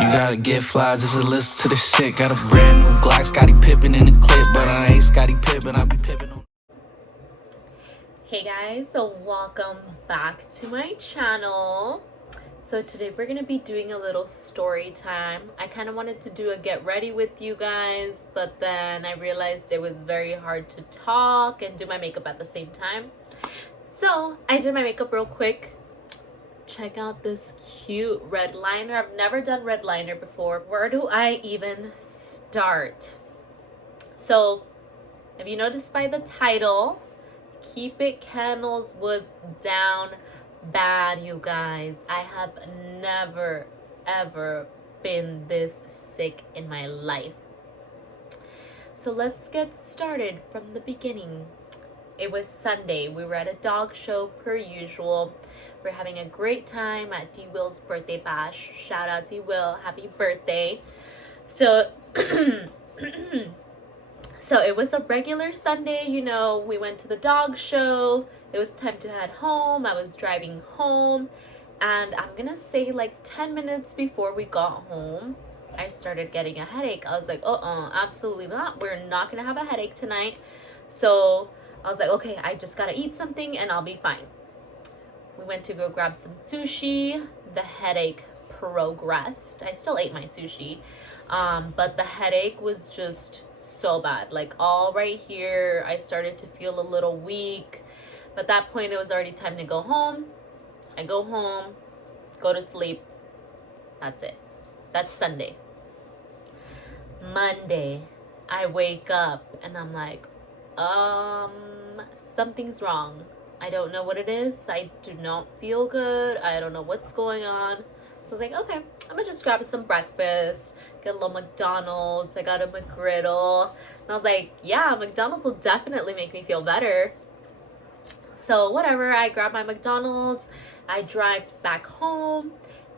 You gotta get fly just to listen to this shit. Got a brand new Glock, Scottie Pippen in the clip, but I ain't Scottie Pippen, I be Pippen on. Hey guys, so welcome back to my channel. So today we're gonna be doing a little story time. I kind of wanted to do a get ready with you guys, but then I realized it was very hard to talk and do my makeup at the same time. So I did my makeup real quick. Check out this cute red liner. I've never done red liner before. Where do I even start? So if you noticed by the title, Keep It Kennels was down bad, you guys. I have never ever been this sick in my life. So let's get started from the beginning. It was Sunday. We were at a dog show per usual. We're having a great time at D Will's birthday bash. Shout out D Will, happy birthday. So So it was a regular Sunday, you know, we went to the dog show. It was time to head home. I was driving home, and I'm gonna say like 10 minutes before we got home, I started getting a headache. I was like, absolutely not. We're not gonna have a headache tonight. So I was like, okay, I just gotta eat something and I'll be fine. We went to go grab some sushi. The headache progressed. I still ate my sushi. But the headache was just so bad. Like all right here, I started to feel a little weak. But at that point, it was already time to go home. I go home, go to sleep. That's it. That's Sunday. Monday, I wake up and I'm like, something's wrong. I don't know what it is. I do not feel good. I don't know what's going on. So I was like, okay, I'm gonna just grab some breakfast, get a little McDonald's. I got a McGriddle. And I was like, yeah, McDonald's will definitely make me feel better. So whatever, I grabbed my McDonald's. I drive back home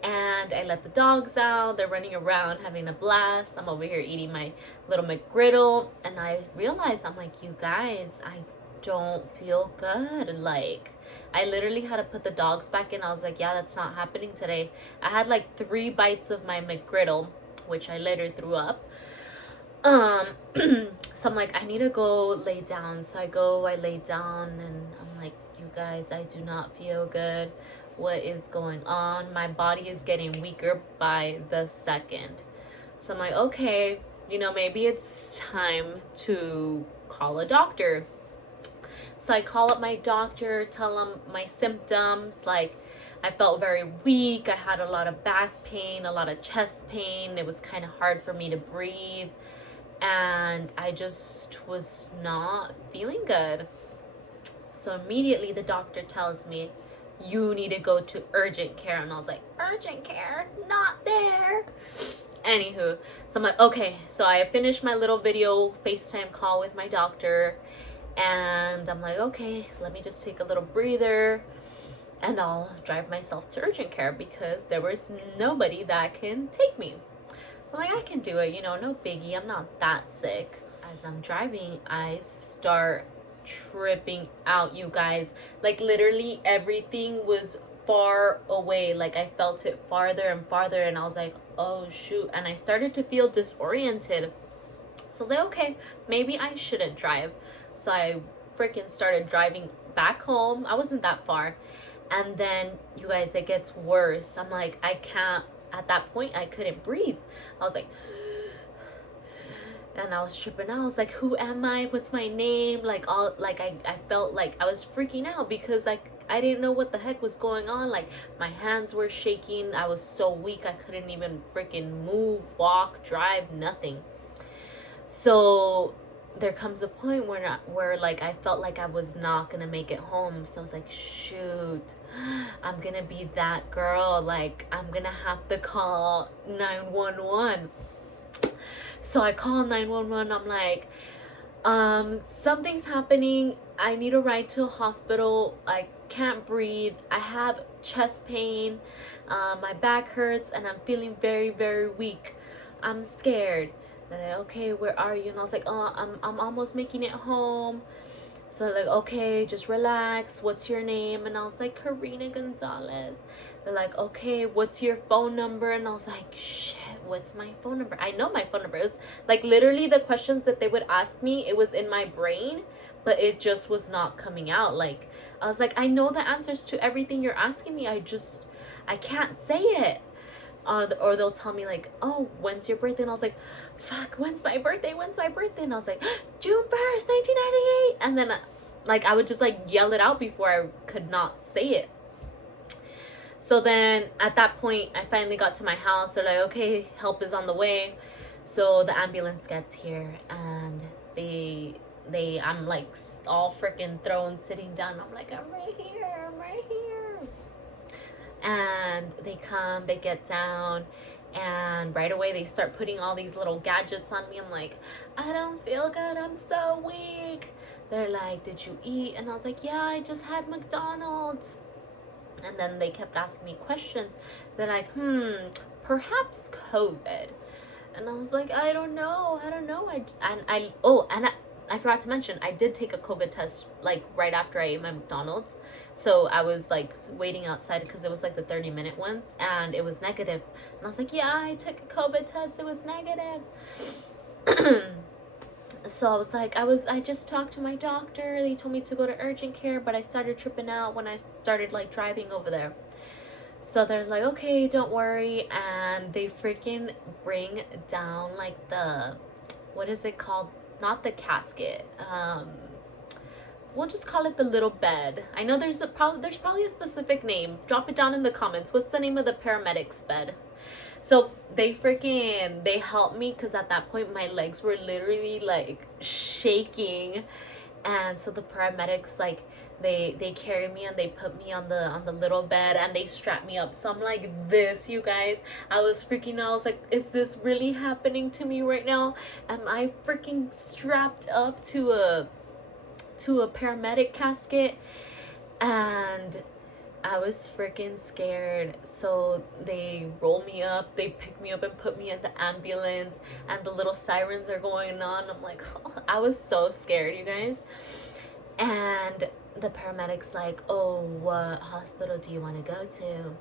and I let the dogs out. They're running around having a blast. I'm over here eating my little McGriddle. And I realized, I'm like, you guys, I don't feel good. Like, I literally had to put the dogs back in. I was like, yeah, that's not happening today. I had like 3 bites of my McGriddle, which I later threw up. So I'm like, I need to go lay down. So I lay down and I'm like, you guys, I do not feel good. What is going on? My body is getting weaker by the second. So I'm like, okay, you know, maybe it's time to call a doctor. So I call up my doctor, tell him my symptoms. Like, I felt very weak. I had a lot of back pain, a lot of chest pain. It was kind of hard for me to breathe. And I just was not feeling good. So immediately the doctor tells me, you need to go to urgent care. And I was like, urgent care? Not there. Anywho, so I'm like, okay. So I finished my little video FaceTime call with my doctor. And I'm like, okay, let me just take a little breather and I'll drive myself to urgent care because there was nobody that can take me. So I'm like, I can do it, you know, no biggie. I'm not that sick. As I'm driving, I start tripping out, you guys. Like literally everything was far away. Like I felt it farther and farther and I was like, oh shoot. And I started to feel disoriented. So I was like, okay, maybe I shouldn't drive. So I freaking started driving back home. I wasn't that far. And then, you guys, it gets worse. I'm like, I can't, at that point, I couldn't breathe. I was like, and I was tripping out. I was like, who am I? What's my name? Like, all, like, I felt like I was freaking out because, like, I didn't know what the heck was going on. Like, my hands were shaking. I was so weak. I couldn't even freaking move, walk, drive, nothing. So there comes a point where like I felt like I was not gonna make it home. So I was like, shoot, I'm gonna be that girl. Like, I'm gonna have to call 911. So I call 911. I'm like, something's happening. I need a ride to a hospital. I can't breathe. I have chest pain. My back hurts and I'm feeling very, very weak. I'm scared. They're like, okay, where are you? And I was like, oh, I'm almost making it home. So like, okay, just relax. What's your name? And I was like, Karina Gonzalez. They're like, okay, what's your phone number? And I was like, shit, what's my phone number? I know my phone number. It was like literally the questions that they would ask me, it was in my brain, but it just was not coming out. Like, I was like, I know the answers to everything you're asking me. I can't say it. Or they'll tell me like, oh, when's your birthday? And I was like, fuck, when's my birthday? When's my birthday? And I was like, June 1st, 1998. And then like I would just like yell it out before I could not say it. So then at that point, I finally got to my house. They're like, okay, help is on the way. So the ambulance gets here, and I'm like all freaking thrown, sitting down. I'm like, I'm right here. And they come, they get down, and right away they start putting all these little gadgets on me. I'm like, I don't feel good. I'm so weak. They're like, did you eat? And I was like, yeah, I just had McDonald's. And then they kept asking me questions. They're like, perhaps COVID. And I was like, I don't know. I forgot to mention, I did take a COVID test like right after I ate my McDonald's. So I was like waiting outside because it was like the 30-minute ones, and it was negative. And I was like, yeah, I took a COVID test. It was negative. So I was like, I just talked to my doctor. They told me to go to urgent care, but I started tripping out when I started like driving over there. So they're like, okay, don't worry. And they freaking bring down like the, what is it called? Not the casket. We'll just call it the little bed. I know there's probably a specific name. Drop it down in the comments. What's the name of the paramedics bed? So they helped me, because at that point my legs were literally like shaking. And so the paramedics, like, they carry me and they put me on the little bed and they strap me up. So I'm like this, you guys. I was freaking out. I was like, is this really happening to me right now? Am I freaking strapped up to a paramedic casket? And I was freaking scared. So they roll me up, they pick me up and put me in the ambulance, and the little sirens are going on. I'm like, oh, I was so scared, you guys. And the paramedic's like, oh, what hospital do you want to go to?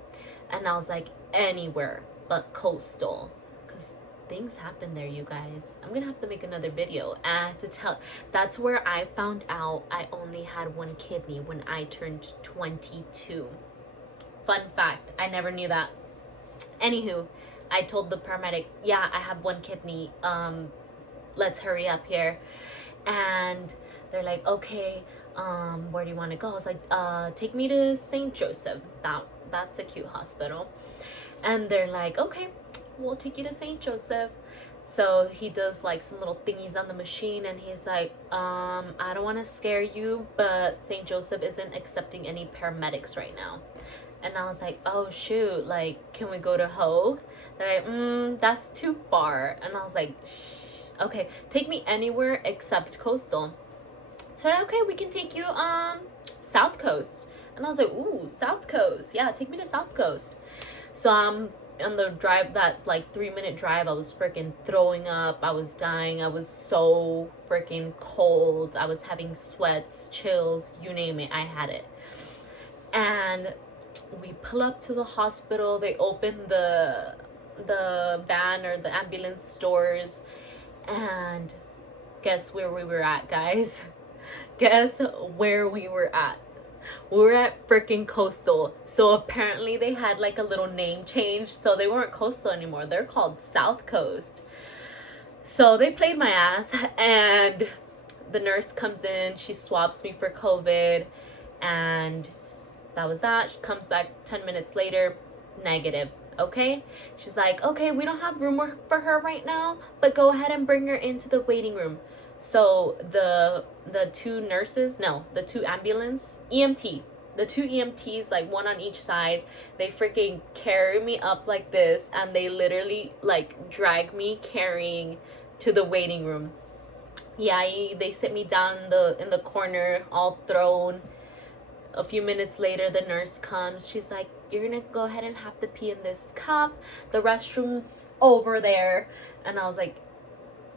And I was like, anywhere but Coastal, because things happen there, you guys. I'm gonna have to make another video and to tell. That's where I found out I only had one kidney when I turned 22. Fun fact, I never knew that. Anywho, I told the paramedic, yeah, I have one kidney, let's hurry up here. And they're like, okay, where do you want to go? I was like, take me to St. Joseph. That's a cute hospital. And they're like, okay, we'll take you to St. Joseph. So he does like some little thingies on the machine, and he's like, I don't want to scare you, but St. Joseph isn't accepting any paramedics right now. And I was like, oh shoot, like, can we go to Hogue? They're like, that's too far. And I was like, okay, take me anywhere except Coastal. So okay, we can take you South Coast. And I was like, ooh, South Coast. Yeah, take me to South Coast. So on the drive, that like 3-minute drive, I was freaking throwing up. I was dying. I was so freaking cold. I was having sweats, chills, you name it, I had it. And we pull up to the hospital. They open the van or the ambulance doors, and guess where we were at, guys? Guess where we were at? We were at freaking Coastal. So apparently they had like a little name change, so they weren't Coastal anymore. They're called South Coast. So they played my ass, and the nurse comes in, she swabs me for COVID, and that was that. She comes back 10 minutes later, negative. Okay, she's like, okay, we don't have room for her right now, but go ahead and bring her into the waiting room. So the two nurses, no, the two ambulance EMT, the two EMTs, like one on each side, they freaking carry me up like this, and they literally like drag me carrying to the waiting room. Yeah, they sit me down in the corner, all thrown. A few minutes later, the nurse comes. She's like, you're gonna go ahead and have to pee in this cup. The restroom's over there. And I was like,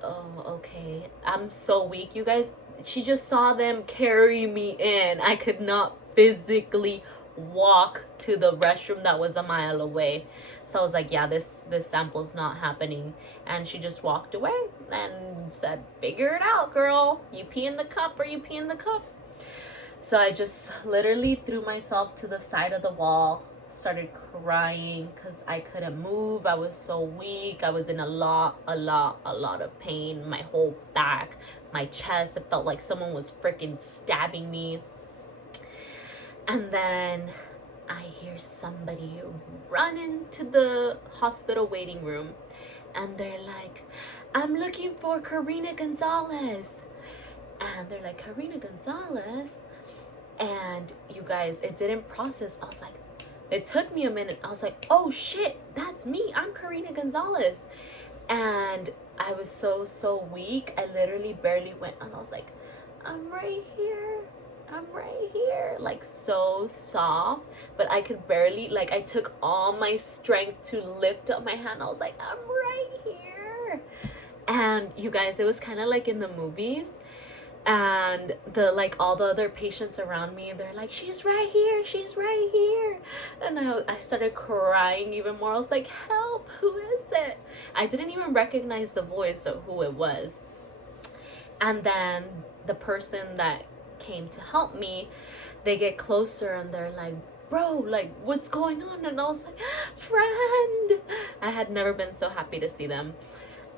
oh, okay. I'm so weak, you guys. She just saw them carry me in. I could not physically walk to the restroom that was a mile away. So I was like, yeah, this sample's not happening. And she just walked away and said, figure it out, girl. You pee in the cup or you pee in the cup. So I just literally threw myself to the side of the wall, started crying because I couldn't move. I was so weak. I was in a lot of pain. My whole back, my chest, it felt like someone was freaking stabbing me. And then I hear somebody run into the hospital waiting room, and they're like, I'm looking for Karina Gonzalez. And they're like, Karina Gonzalez? And you guys, it didn't process. I was like, it took me a minute. I was like, oh shit, that's me. I'm Karina Gonzalez. And I was so weak. I literally barely went, and I was like, I'm right here. I'm right here. Like, so soft, but I could barely, like, I took all my strength to lift up my hand. I was like, I'm right here. And you guys, it was kind of like in the movies. And the, like, all the other patients around me, they're like, she's right here, she's right here. And I started crying even more. I was like, help, who is it? I didn't even recognize the voice of who it was. And then the person that came to help me, they get closer and they're like, bro, like, what's going on? And I was like, friend. I had never been so happy to see them.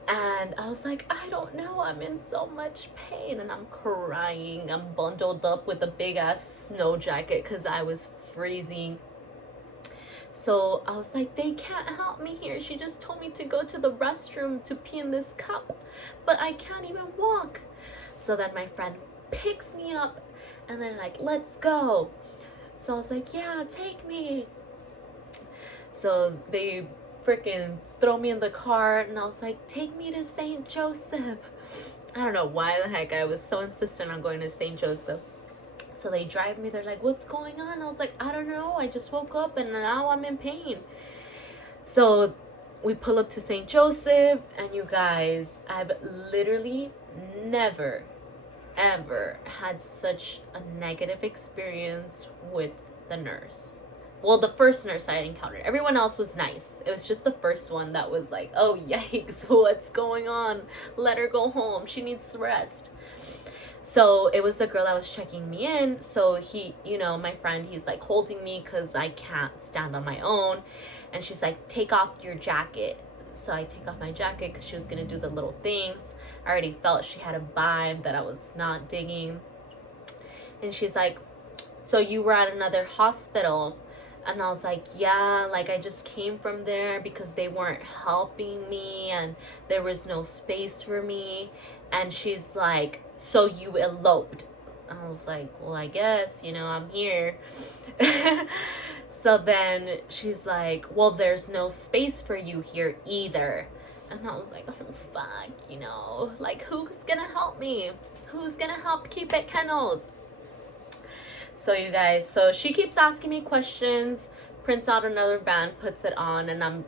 And I was like, I don't know, I'm in so much pain. And I'm crying. I'm bundled up with a big ass snow jacket because I was freezing. So I was like, they can't help me here. She just told me to go to the restroom to pee in this cup, but I can't even walk. So then my friend picks me up and they're like, let's go. So I was like, yeah, take me. So they freaking throw me in the car, and I was like, take me to St. Joseph. I don't know why the heck I was so insistent on going to St. Joseph. So they drive me. They're like, what's going on? I was like, I don't know. I just woke up and now I'm in pain. So we pull up to St. Joseph, and you guys, I've literally never, ever had such a negative experience with the nurse. Well, the first nurse I encountered. Everyone else was nice. It was just the first one that was like, oh, yikes, what's going on? Let her go home. She needs rest. So it was the girl that was checking me in. So he, you know, my friend, he's like holding me because I can't stand on my own. And she's like, take off your jacket. So I take off my jacket because she was going to do the little things. I already felt she had a vibe that I was not digging. And she's like, so you were at another hospital? And I was like, yeah, like I just came from there because they weren't helping me and there was no space for me. And she's like, so you eloped? I was like, well, I guess, you know, I'm here. So then she's like, well, there's no space for you here either. And I was like, oh, fuck, you know, like, who's gonna help me? Who's gonna help keep it Kennels? So you guys, so she keeps asking me questions, prints out another band, puts it on, and I'm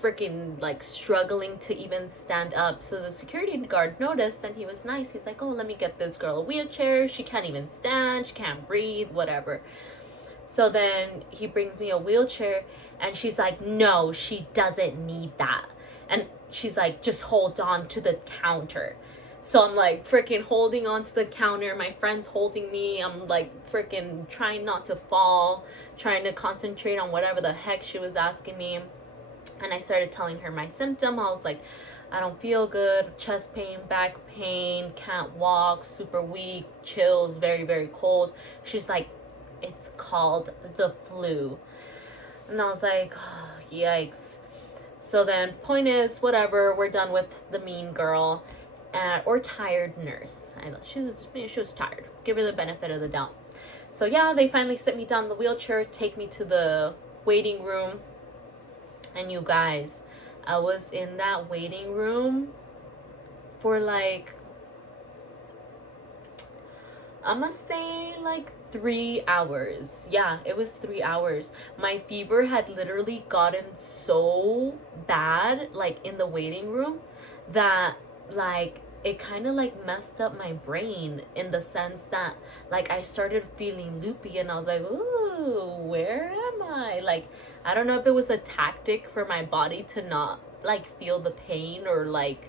freaking like struggling to even stand up. So the security guard noticed, and he was nice. He's like, oh, let me get this girl a wheelchair. She can't even stand, she can't breathe, whatever. So then he brings me a wheelchair, and she's like, no, she doesn't need that. And she's like, just hold on to the counter. So I'm like freaking holding on to the counter. My friend's holding me. I'm like freaking trying not to fall, trying to concentrate on whatever the heck she was asking me. And I started telling her my symptom. I was like, I don't feel good, chest pain, back pain, can't walk, super weak, chills, very, very cold. She's like, it's called the flu. And I was like, oh, yikes. So then point is, whatever, we're done with the mean girl. Or tired nurse. I know she was tired. Give her the benefit of the doubt. So yeah, they finally sit me down in the wheelchair, take me to the waiting room. And you guys, I was in that waiting room for like, I'm gonna say like 3 hours. Yeah, it was 3 hours. My fever had literally gotten so bad, like in the waiting room, that like it kind of like messed up my brain in the sense that like I started feeling loopy and I was like, ooh, where am I? Like, I don't know if it was a tactic for my body to not like feel the pain or like,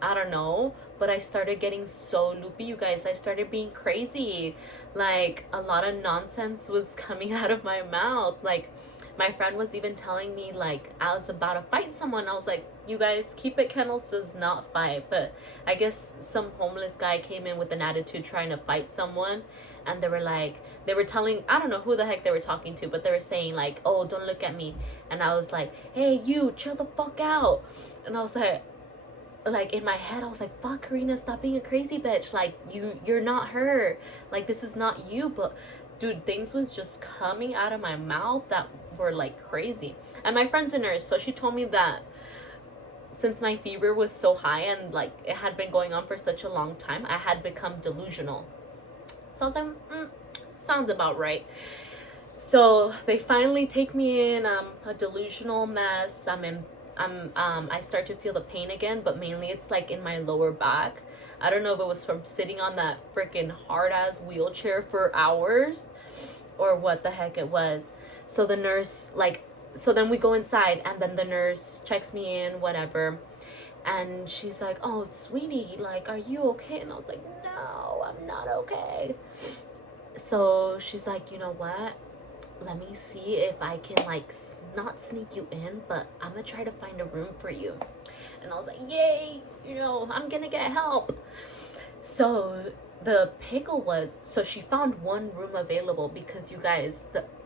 I don't know, but I started getting so loopy, you guys. I started being crazy. Like, a lot of nonsense was coming out of my mouth. Like, my friend was even telling me, like, I was about to fight someone. I was like, you guys, keep it, Kennels does not fight. But I guess some homeless guy came in with an attitude trying to fight someone. And they were like, they were telling, I don't know who the heck they were talking to, but they were saying, like, oh, don't look at me. And I was like, hey, you, chill the fuck out. And I was like in my head I was like, fuck, Karina, stop being a crazy bitch. Like, you're not her. Like, this is not you. But dude, things was just coming out of my mouth that were like crazy. And my friend's a nurse, so she told me that since my fever was so high and like it had been going on for such a long time, I had become delusional. So I was like, sounds about right. So they finally take me in. I'm a delusional mess. I start to feel the pain again, but mainly it's like in my lower back. I don't know if it was from sitting on that freaking hard ass wheelchair for hours or what the heck it was. So the nurse, like, so then we go inside and then the nurse checks me in, whatever. And she's like, oh, sweetie, like, are you okay? And I was like, no, I'm not okay. So she's like, you know what? Let me see if I can like not sneak you in, but I'm gonna try to find a room for you. And I was like, yay, you know, I'm gonna get help. So the pickle was, so she found one room available because you guys,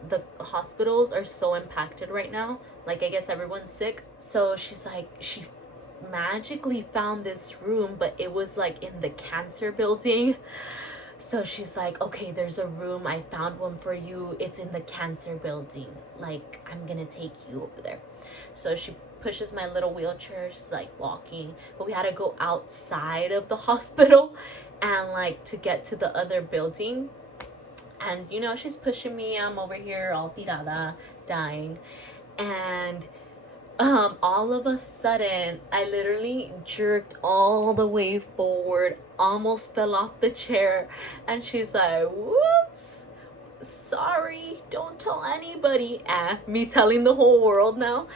the hospitals are so impacted right now. Like, I guess everyone's sick. So she's like, she magically found this room, but it was like in the cancer building. So she's like, okay, there's a room. I found one for you. It's in the cancer building. Like, I'm gonna take you over there. So she pushes my little wheelchair. She's like walking, but we had to go outside of the hospital and like to get to the other building. And you know, she's pushing me. I'm over here all tirada, dying. And all of a sudden I literally jerked all the way forward, almost fell off the chair, and she's like, whoops, sorry, don't tell anybody. Me telling the whole world now.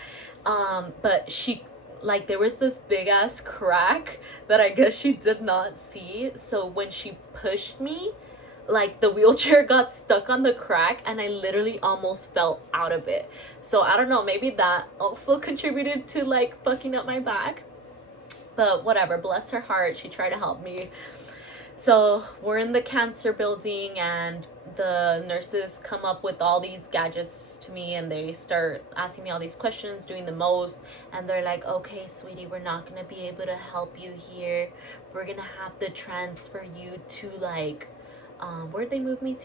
But she, like, there was this big ass crack that I guess she did not see. So when she pushed me, like, the wheelchair got stuck on the crack and I literally almost fell out of it. So I don't know, maybe that also contributed to like fucking up my back, but whatever, bless her heart, she tried to help me. So we're in the cancer building and the nurses come up with all these gadgets to me and they start asking me all these questions, doing the most, and they're like, okay, sweetie, we're not gonna be able to help you here. We're gonna have to transfer you to like, where'd they move me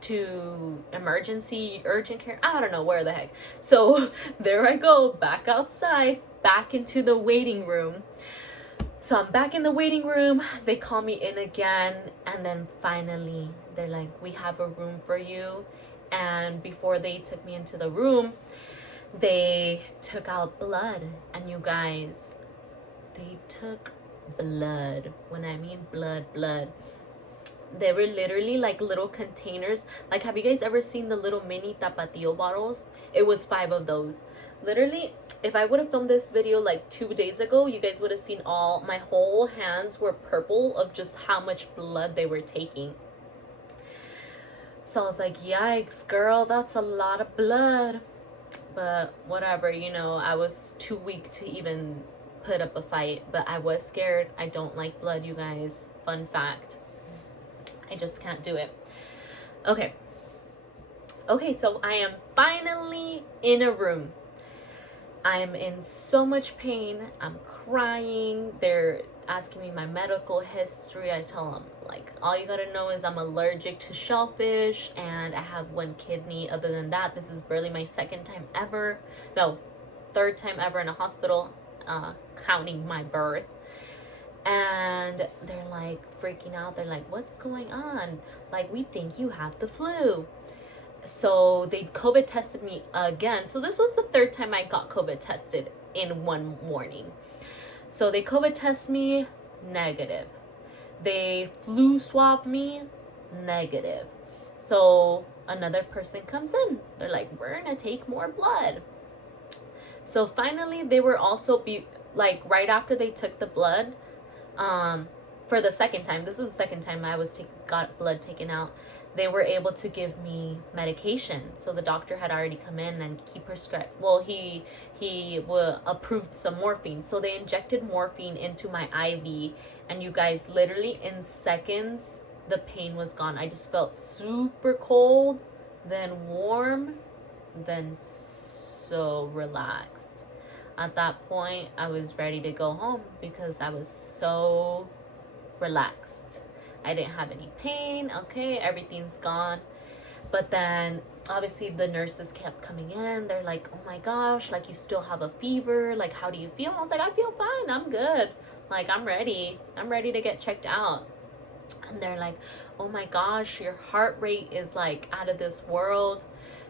to emergency urgent care, I don't know where the heck. So there I go, back outside, back into the waiting room. So I'm back in the waiting room, they call me in again, and then finally they're like, we have a room for you. And before they took me into the room, they took out blood. And you guys, they took blood. When I mean blood, they were literally like little containers. Like, have you guys ever seen the little mini tapatio bottles? It was 5 of those. Literally, if I would have filmed this video like 2 days ago, you guys would have seen all my whole hands were purple of just how much blood they were taking. So I was like, yikes, girl, that's a lot of blood. But whatever, you know, I was too weak to even put up a fight, but I was scared. I don't like blood, you guys. Fun fact. I just can't do it. Okay, so I am finally in a room. I am in so much pain. I'm crying. They're asking me my medical history. I tell them, like, all you gotta know is I'm allergic to shellfish and I have 1 kidney. Other than that, this is barely my 2nd time ever. No, 3rd time ever in a hospital, counting my birth. And they're like freaking out. They're like, what's going on? Like, we think you have the flu. So they COVID tested me again. So this was the 3rd time I got COVID tested in one morning. So they COVID test me negative. They flu swabbed me, negative. So another person comes in. They're like, we're gonna take more blood. So finally, they were also like right after they took the blood, for the second time. This is the second time I got blood taken out. They were able to give me medication. So the doctor had already come in and he prescribed. Well, he approved some morphine. So they injected morphine into my IV, and you guys, literally in seconds, the pain was gone. I just felt super cold, then warm, then so relaxed. At that point, I was ready to go home because I was so relaxed. I didn't have any pain. Okay, everything's gone. But then obviously the nurses kept coming in. They're like, oh my gosh, like you still have a fever. Like, how do you feel? I was like, I feel fine. I'm good. Like, I'm ready. I'm ready to get checked out. And they're like, oh my gosh, your heart rate is like out of this world.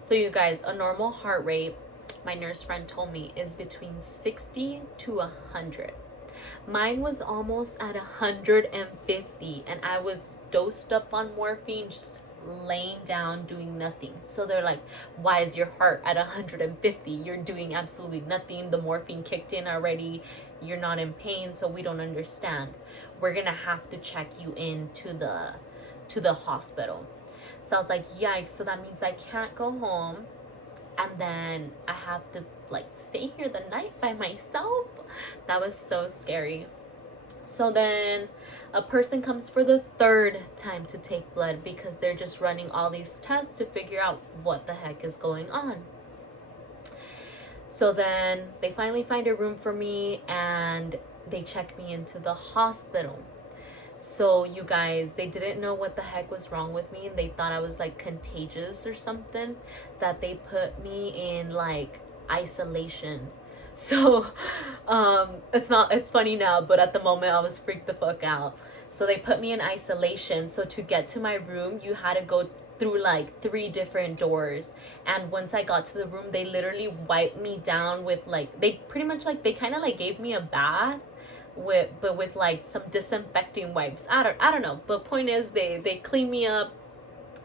So you guys, a normal heart rate, my nurse friend told me, is between 60 to 100. Mine was almost at 150, and I was dosed up on morphine, just laying down doing nothing. So they're like, why is your heart at 150? You're doing absolutely nothing. The morphine kicked in already. You're not in pain, so we don't understand. We're gonna have to check you into the hospital. So I was like, yikes. So that means I can't go home, and then I have to like stay here the night by myself. That was so scary. So then a person comes for the third time to take blood because they're just running all these tests to figure out what the heck is going on. So then they finally find a room for me and they check me into the hospital. So you guys, they didn't know what the heck was wrong with me. They thought I was like contagious or something, that they put me in like isolation. So it's funny now, but at the moment I was freaked the fuck out. So they put me in isolation. So to get to my room, you had to go through like 3 different doors. And once I got to the room, they literally wiped me down with like, they pretty much like, they kind of like gave me a bath with like some disinfecting wipes. I don't know, but point is they cleaned me up,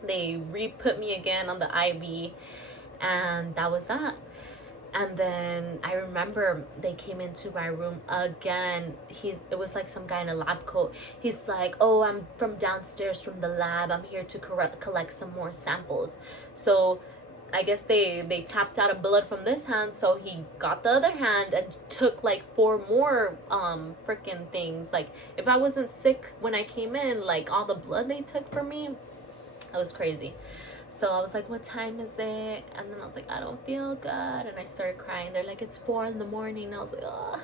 they re-put me again on the IV, and that was that. And then I remember they came into my room again. It was like some guy in a lab coat. He's like, oh, I'm from downstairs from the lab. I'm here to collect some more samples. So I guess they tapped out of blood from this hand. So he got the other hand and took like 4 more freaking things. Like, if I wasn't sick when I came in, like all the blood they took from me, that was crazy. So I was like, what time is it? And then I was like, I don't feel good. And I started crying. They're like, it's 4 in the morning. And I was like, oh,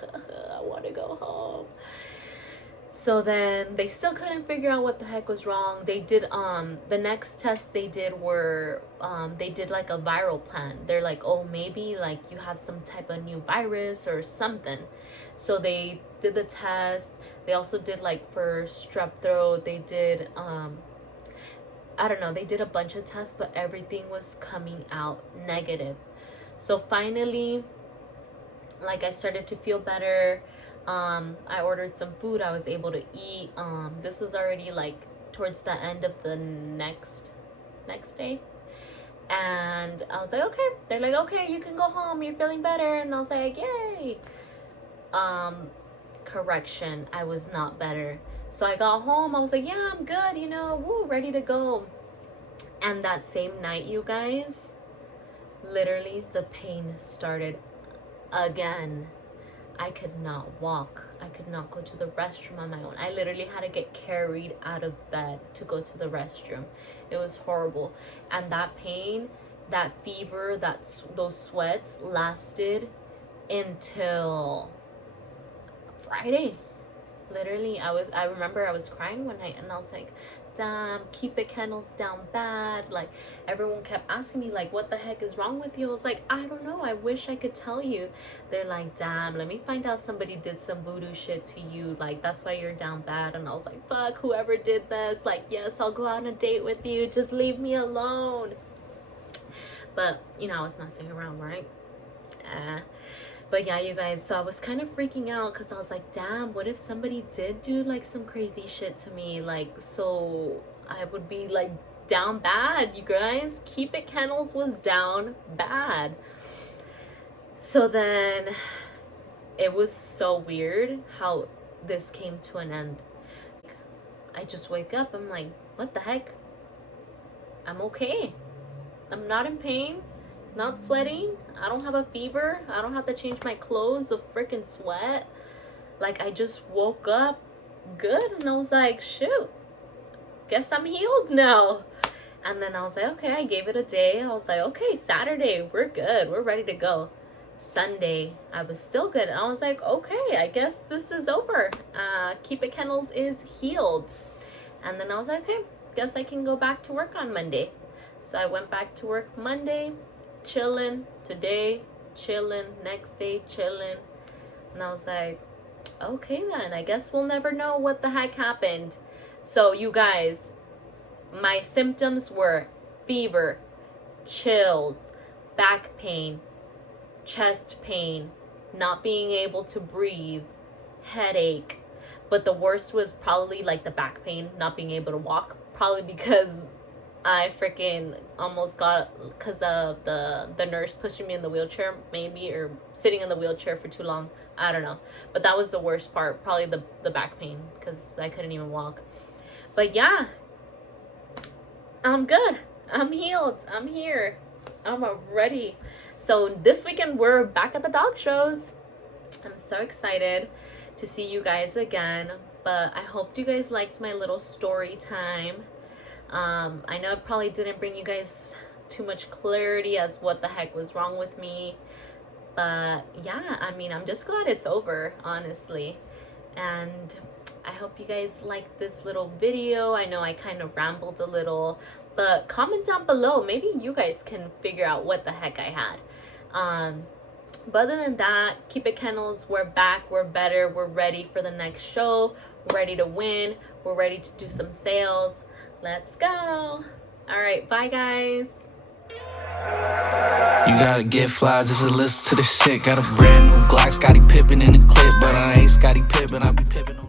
I want to go home. So then they still couldn't figure out what the heck was wrong. They did, the next test they did were, they did like a viral plan. They're like, oh, maybe like you have some type of new virus or something. So they did the test. They also did like for strep throat. They did, I don't know, they did a bunch of tests, but everything was coming out negative. So finally, like, I started to feel better. I ordered some food. I was able to eat. This was already like towards the end of the next day. And I was like, okay. They're like, okay, you can go home. You're feeling better. And I was like, yay. Correction, I was not better. So I got home, I was like, yeah, I'm good, you know, woo, ready to go. And that same night, you guys, literally the pain started again. I could not walk. I could not go to the restroom on my own. I literally had to get carried out of bed to go to the restroom. It was horrible. And that pain, that fever, those sweats lasted until Friday. Literally, I remember I was crying one night and I was like, damn, keep it Kennels down bad. Like, everyone kept asking me like, what the heck is wrong with you? I was like, I don't know, I wish I could tell you. They're like, damn, let me find out somebody did some voodoo shit to you, like that's why you're down bad. And I was like, fuck, whoever did this, like, yes, I'll go out on a date with you, just leave me alone. But you know, I was messing around, right? But yeah, you guys, so I was kind of freaking out because I was like, damn, what if somebody did do like some crazy shit to me? Like, so I would be like down bad, you guys. Keep It Kennels was down bad. So then it was so weird how this came to an end. I just wake up, I'm like, what the heck? I'm okay. I'm not in pain, not sweating. I don't have a fever. I don't have to change my clothes of freaking sweat. Like, I just woke up good and I was like, shoot, guess I'm healed now. And then I was like, okay, I gave it a day. I was like, okay, Saturday, we're good. We're ready to go. Sunday, I was still good. And I was like, okay, I guess this is over. Keep It Kennels is healed. And then I was like, okay, guess I can go back to work on Monday. So I went back to work Monday, chilling. Today, chilling. Next day, chilling. And I was like, okay then, I guess we'll never know what the heck happened. So you guys, my symptoms were fever, chills, back pain, chest pain, not being able to breathe, headache. But the worst was probably like the back pain, not being able to walk. Probably because I freaking almost got, because of the nurse pushing me in the wheelchair, maybe, or sitting in the wheelchair for too long. I don't know. But that was the worst part, probably the back pain, because I couldn't even walk. But yeah, I'm good. I'm healed. I'm here. I'm ready. So this weekend we're back at the dog shows. I'm so excited to see you guys again. But I hope you guys liked my little story time. I know it probably didn't bring you guys too much clarity as what the heck was wrong with me. But yeah, I mean, I'm just glad it's over, honestly. And I hope you guys liked this little video. I know I kind of rambled a little, but comment down below. Maybe you guys can figure out what the heck I had. But other than that, Keep It Kennels, we're back, we're better, we're ready for the next show, we're ready to win, we're ready to do some sales. Let's go. All right, bye guys. You gotta get fly just to listen to the shit. Got a brand new Glock, Scottie Pippen in the clip, but I ain't Scottie Pippen. I be pippin' on